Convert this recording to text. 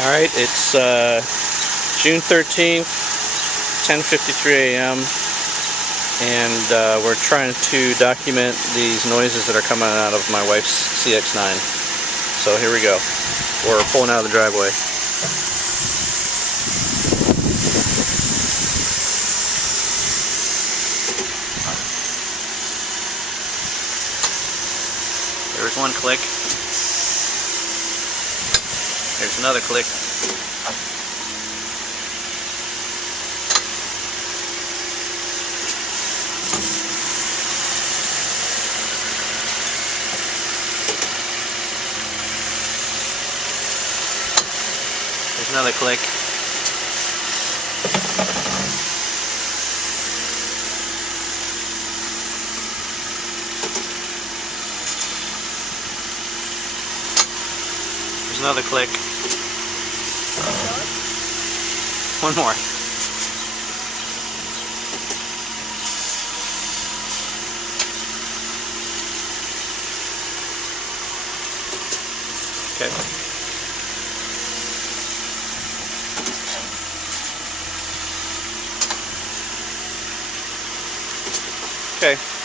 Alright, it's June 13th, 10:53 a.m. and we're trying to document these noises that are coming out of my wife's CX-9. So here we go. We're pulling out of the driveway. There's one click. There's another click. There's another click. There's another click. One more. Okay. Okay.